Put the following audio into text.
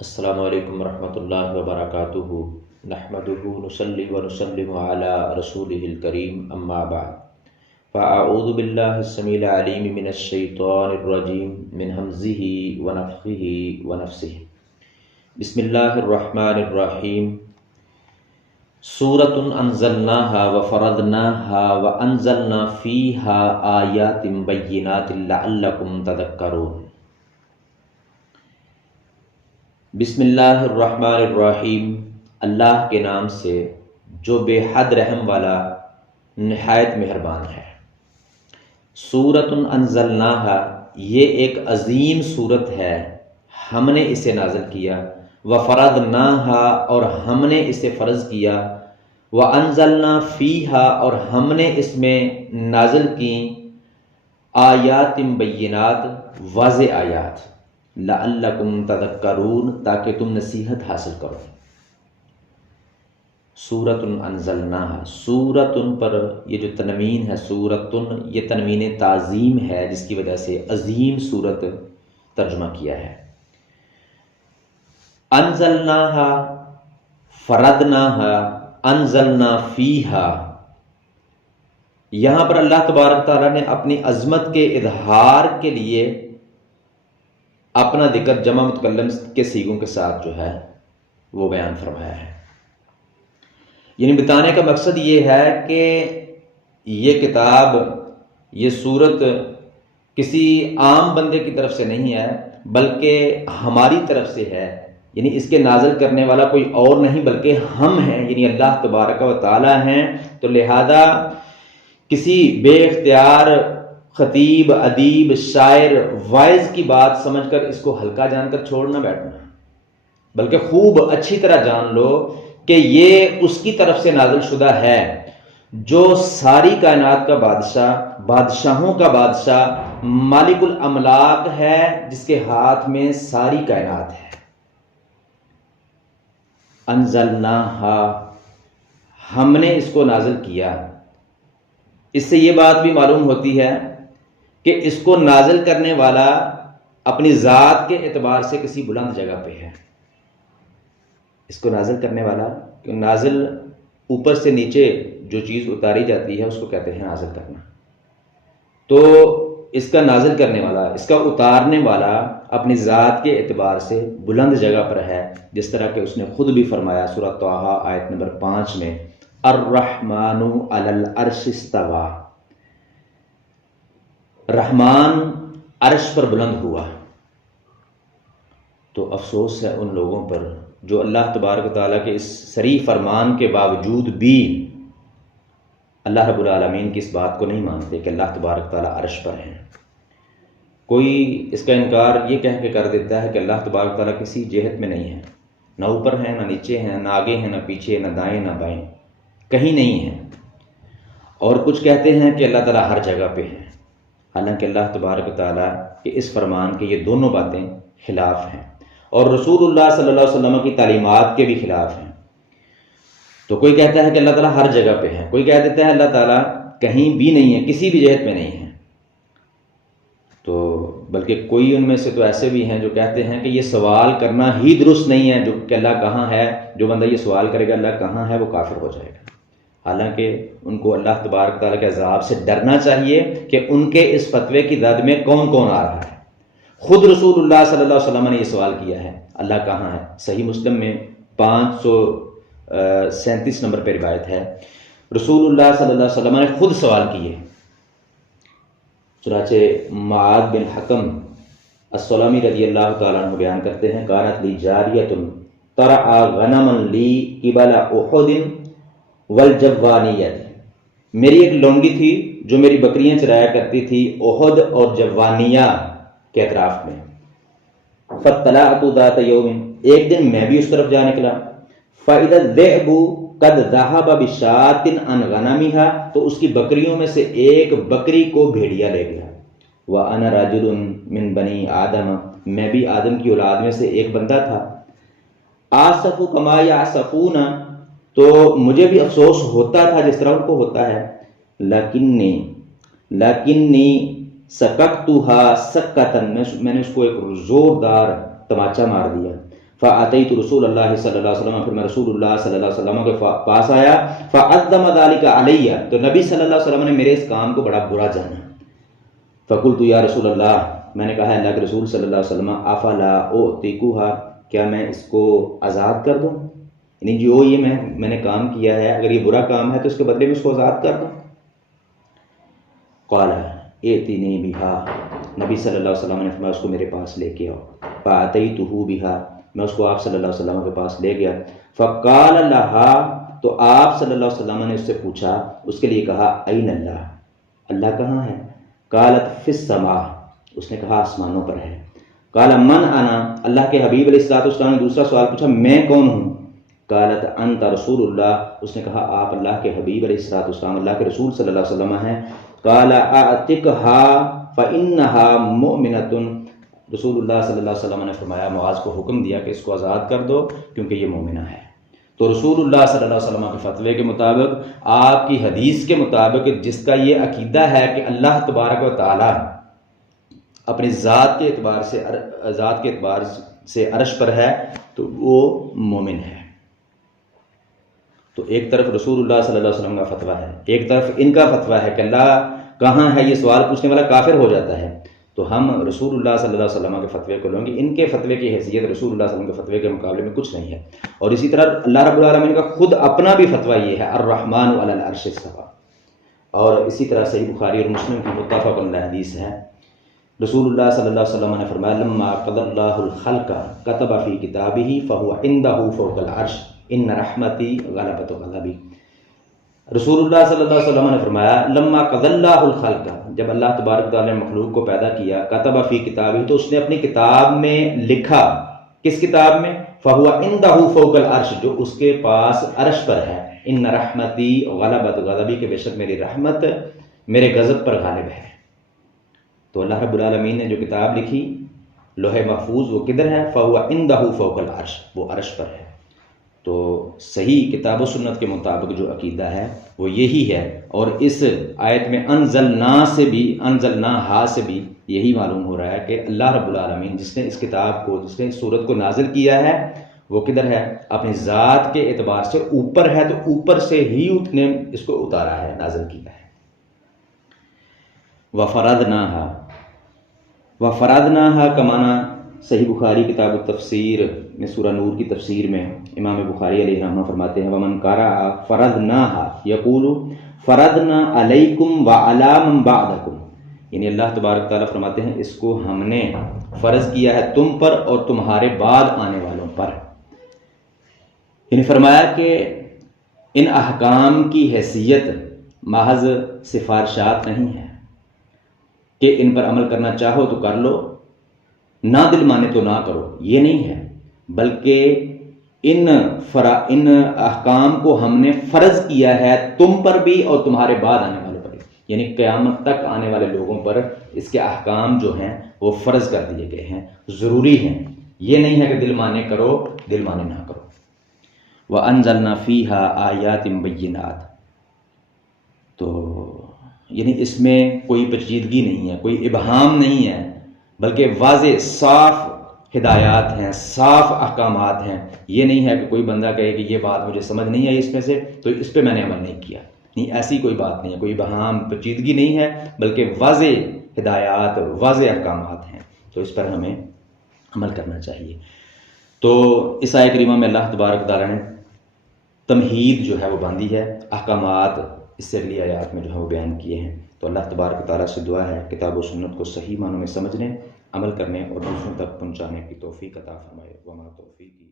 السلام علیکم ورحمۃ اللہ وبرکاتہ نحمدہ نصلی ونسلم علی رسولہ الکریم اما بعد فاعوذ باللہ السمیع العلیم من الشیطان الرجیم من ہمزہ ونفخہ ونفثہ بسم اللہ الرحمن الرحیم سورۃ انزلناہا وفرضناہا وانزلنا فیہا آیات بینات لعلکم تذکرون۔ بسم اللہ الرحمن الرحیم، اللہ کے نام سے جو بے حد رحم والا نہایت مہربان ہے۔ سورۃ انزلناہا، یہ ایک عظیم سورت ہے، ہم نے اسے نازل کیا۔ وفرضناہا، اور ہم نے اسے فرض کیا۔ وانزلنا فیہا، اور ہم نے اس میں نازل کی آیات بینات، واضح آیات، لعلکم تذکرون، تاکہ تم نصیحت حاصل کرو۔ سورۃ انزلناہا، سورۃ پر یہ جو تنوین ہے سورۃ، یہ تنوین تعظیم ہے، جس کی وجہ سے عظیم سورت ترجمہ کیا ہے۔ انزلناہا، فرضناہا، انزلنا فیہا، یہاں پر اللہ تبارک تعالیٰ نے اپنی عظمت کے اظہار کے لیے اپنا ذکر جمع متکلم کے صیغوں کے ساتھ جو ہے وہ بیان فرمایا ہے۔ یعنی بتانے کا مقصد یہ ہے کہ یہ کتاب، یہ سورت کسی عام بندے کی طرف سے نہیں ہے، بلکہ ہماری طرف سے ہے۔ یعنی اس کے نازل کرنے والا کوئی اور نہیں بلکہ ہم ہیں، یعنی اللہ تبارک و تعالی ہیں۔ تو لہذا کسی بے اختیار خطیب، ادیب، شاعر، واعظ کی بات سمجھ کر اس کو ہلکا جان کر چھوڑ نہ بیٹھنا، بلکہ خوب اچھی طرح جان لو کہ یہ اس کی طرف سے نازل شدہ ہے جو ساری کائنات کا بادشاہ، بادشاہوں کا بادشاہ، مالک الاملاک ہے، جس کے ہاتھ میں ساری کائنات ہے۔ انزلناہا، ہم نے اس کو نازل کیا۔ اس سے یہ بات بھی معلوم ہوتی ہے کہ اس کو نازل کرنے والا اپنی ذات کے اعتبار سے کسی بلند جگہ پہ ہے۔ اس کو نازل کرنے والا، نازل اوپر سے نیچے جو چیز اتاری جاتی ہے اس کو کہتے ہیں نازل کرنا۔ تو اس کا نازل کرنے والا، اس کا اتارنے والا اپنی ذات کے اعتبار سے بلند جگہ پر ہے، جس طرح کہ اس نے خود بھی فرمایا سورۃ طٰہٰ آیت نمبر 5 میں، الرحمن علی العرش استویٰ، رحمان عرش پر بلند ہوا۔ تو افسوس ہے ان لوگوں پر جو اللہ تبارک و تعالیٰ کے اس صریح فرمان کے باوجود بھی اللہ رب العالمین کی اس بات کو نہیں مانتے کہ اللہ تبارک تعالیٰ عرش پر ہیں۔ کوئی اس کا انکار یہ کہہ کے کر دیتا ہے کہ اللہ تبارک تعالیٰ کسی جہت میں نہیں ہے، نہ اوپر ہیں، نہ نیچے ہیں، نہ آگے ہیں، نہ پیچھے، نہ دائیں نہ بائیں، کہیں نہیں ہیں۔ اور کچھ کہتے ہیں کہ اللہ تعالیٰ ہر جگہ پہ ہے، حالانکہ اللہ تبارک تعالیٰ کے اس فرمان کے یہ دونوں باتیں خلاف ہیں، اور رسول اللہ صلی اللہ علیہ وسلم کی تعلیمات کے بھی خلاف ہیں۔ تو کوئی کہتا ہے کہ اللہ تعالیٰ ہر جگہ پہ ہے، کوئی کہہ دیتا ہے اللہ تعالیٰ کہیں بھی نہیں ہے، کسی بھی جہت میں نہیں ہے۔ تو بلکہ کوئی ان میں سے تو ایسے بھی ہیں جو کہتے ہیں کہ یہ سوال کرنا ہی درست نہیں ہے، جو کہ اللہ کہاں ہے، جو بندہ یہ سوال کرے گا اللہ کہاں ہے وہ کافر ہو جائے گا۔ حالانکہ ان کو اللہ تبارک تعالیٰ کے عذاب سے ڈرنا چاہیے کہ ان کے اس فتوے کی زد میں کون کون آ رہا ہے۔ خود رسول اللہ صلی اللہ علیہ وسلم نے یہ سوال کیا ہے، اللہ کہاں ہے؟ صحیح مسلم میں 537 نمبر پہ روایت ہے، رسول اللہ صلی اللہ علیہ وسلم نے خود سوال کیے۔ چنانچہ معاذ بن حکم السلمی رضی اللہ تعالیٰ عنہ بیان کرتے ہیں، کانت لی جاریۃ ترعی غنما لی قبل احد والجوانیۃ، میری ایک لونڈی تھی جو میری بکریاں چرایا کرتی تھی احد اور جوانیہ کے اطراف میں۔ فاطلعت ذات یوم، ایک دن میں بھی اس طرف جا نکلا، فاذا الذئب قد ذهب بشاۃ عن غنمها، تو اس کی بکریوں میں سے ایک بکری کو بھیڑیا لے گیا۔ وانا رجل من بنی آدم، میں بھی آدم کی اولاد میں سے ایک بندہ تھا۔ آسف کما یعصفون، تو مجھے بھی افسوس ہوتا تھا جس طرح ان کو ہوتا ہے۔ لیکنی سککتھا سکتن، میں نے اس کو ایک زوردار تماچا مار دیا۔ فَأَتَيْتُ رسول اللہ صلی اللہ علیہ وسلم، پھر میں رسول اللہ صلی اللہ علیہ وسلم کے پاس آیا، فَعَدَّمَ ذَلِكَ عَلَيَّ، تو نبی صلی اللہ علیہ وسلم نے میرے اس کام کو بڑا برا جانا۔ فَقُلْتُ یا رسول اللہ، میں نے کہا اللہ کے رسول صلی اللہ علیہ وسلم، أَفَلَا أُعْتِقُهَا، کیا میں اس کو آزاد کر دوں؟ یعنی جو یہ میں نے کام کیا ہے، اگر یہ برا کام ہے تو اس کے بدلے میں اس کو آزاد کر دوں۔ قال ائتنی بها، نبی صلی اللہ علیہ وسلم نے فرمایا اس کو میرے پاس لے کے آؤ۔ فأتیتہ بها، میں اس کو آپ صلی اللہ علیہ وسلم کے پاس لے گیا۔ فقال لها، تو آپ صلی اللہ علیہ وسلم نے اس سے پوچھا، اس کے لیے کہا این اللہ، اللہ کہاں ہے؟ قالت فی السماء، اس نے کہا آسمانوں پر ہے۔ قال من انا، اللہ کے حبیب علیہ السلام نے دوسرا سوال پوچھا میں کون ہوں؟ قالت انت رسول اللہ، اس نے کہا آپ اللہ کے حبیب علیہ السلام، اللہ کے رسول صلی اللہ علیہ وسلم ہیں۔ قال اعتقها فانها مؤمنۃ، رسول اللہ صلی اللہ علیہ وسلم نے فرمایا، معاذ کو حکم دیا کہ اس کو آزاد کر دو کیونکہ یہ مومنہ ہے۔ تو رسول اللہ صلی اللہ علیہ وسلم کے فتوے کے مطابق، آپ کی حدیث کے مطابق، جس کا یہ عقیدہ ہے کہ اللہ تبارک و تعالی اپنی ذات کے اعتبار سے عرش پر ہے، تو وہ مومن ہے۔ تو ایک طرف رسول اللہ صلی اللہ علیہ وسلم کا فتویٰ ہے، ایک طرف ان کا فتویٰ ہے کہ اللہ کہاں ہے، یہ سوال پوچھنے والا کافر ہو جاتا ہے۔ تو ہم رسول اللہ صلی اللہ علیہ وسلم کے فتوے کو لیں گے، ان کے فتوے کی حیثیت رسول اللہ صلی اللہ علیہ وسلم کے فتوے کے مقابلے میں کچھ نہیں ہے۔ اور اسی طرح اللہ رب العالمین کا خود اپنا بھی فتویٰ یہ ہے، الرحمن علی العرش استویٰ۔ اور اسی طرح صحیح بخاری اور مسلم کی متفق علیہ حدیث ہے، رسول اللہ صلی اللہ علیہ وسلم نے فرمایا لما قضى اللہ الخلق كتب فی کتابہ فهو عنده فوق العرش ان رحمتی غلبت غضبی۔ رسول اللہ صلی اللہ علیہ وسلم نے فرمایا لما قضى اللہ الخلق، جب اللہ تبارک تعالیٰ نے مخلوق کو پیدا کیا، كتب فی کتابہ، تو اس نے اپنی کتاب میں لکھا، کس کتاب میں؟ فهو عنده فوق العرش، جو اس کے پاس عرش پر ہے، ان رحمتی غلبت غضبی، کہ بے شک میری رحمت میرے غضب پر غالب ہے۔ تو اللہ رب العالمین نے جو کتاب لکھی لوح محفوظ، وہ کدھر ہے؟ فَهُوَ عِنْدَهُ فَوْقَ الْعَرْشِ، وہ عرش پر ہے۔ تو صحیح کتاب و سنت کے مطابق جو عقیدہ ہے وہ یہی ہے، اور اس آیت میں انزلناہا سے بھی یہی معلوم ہو رہا ہے کہ اللہ رب العالمین جس نے اس کتاب کو، جس نے اس سورت کو نازل کیا ہے، وہ کدھر ہے؟ اپنی ذات کے اعتبار سے اوپر ہے، تو اوپر سے ہی اس نے اس کو اتارا ہے، نازل کیا ہے۔ وَفَرَضْنَاهَا کا معنی صحیح بخاری کتاب التفسیر میں سورہ نور کی تفسیر میں امام بخاری علیہ رحمہ فرماتے ہیں وَمَنْ قَرَأَ فَرَضْنَاهَا يَقُولُ فَرَضْنَا عَلَيْكُمْ وَعَلَىٰ مَنْ بَعْدَكُمْ، یعنی اللہ تبارک تعالیٰ فرماتے ہیں اس کو ہم نے فرض کیا ہے تم پر اور تمہارے بعد آنے والوں پر۔ یعنی فرمایا کہ ان احکام کی حیثیت محض سفارشات نہیں ہے کہ ان پر عمل کرنا چاہو تو کر لو، نہ دل مانے تو نہ کرو، یہ نہیں ہے، بلکہ ان احکام کو ہم نے فرض کیا ہے تم پر بھی اور تمہارے بعد آنے والوں پر بھی، یعنی قیامت تک آنے والے لوگوں پر اس کے احکام جو ہیں وہ فرض کر دیے گئے ہیں، ضروری ہیں۔ یہ نہیں ہے کہ دل مانے کرو، دل مانے نہ کرو۔ وَأَنزَلْنَا فِيهَا آيَاتٍ بَيِّنَاتٍ، تو یعنی اس میں کوئی پیچیدگی نہیں ہے، کوئی ابہام نہیں ہے، بلکہ واضح صاف ہدایات ہیں، صاف احکامات ہیں۔ یہ نہیں ہے کہ کوئی بندہ کہے کہ یہ بات مجھے سمجھ نہیں آئی اس میں سے تو اس پہ میں نے عمل نہیں کیا، نہیں، ایسی کوئی بات نہیں ہے، کوئی ابہام پیچیدگی نہیں ہے، بلکہ واضح ہدایات، واضح احکامات ہیں، تو اس پر ہمیں عمل کرنا چاہیے۔ تو اس آیت کریمہ میں اللہ تبارک تعالیٰ نے تمہید جو ہے وہ باندھی ہے، احکامات اس سے اگلی آیات میں جو ہے وہ بیان کیے ہیں۔ تو اللہ تبارک تعالیٰ سے دعا ہے کتاب و سنت کو صحیح معنوں میں سمجھنے، عمل کرنے اور دوسروں تک پہنچانے کی توفیق عطا فرمائے۔ وما توفیقی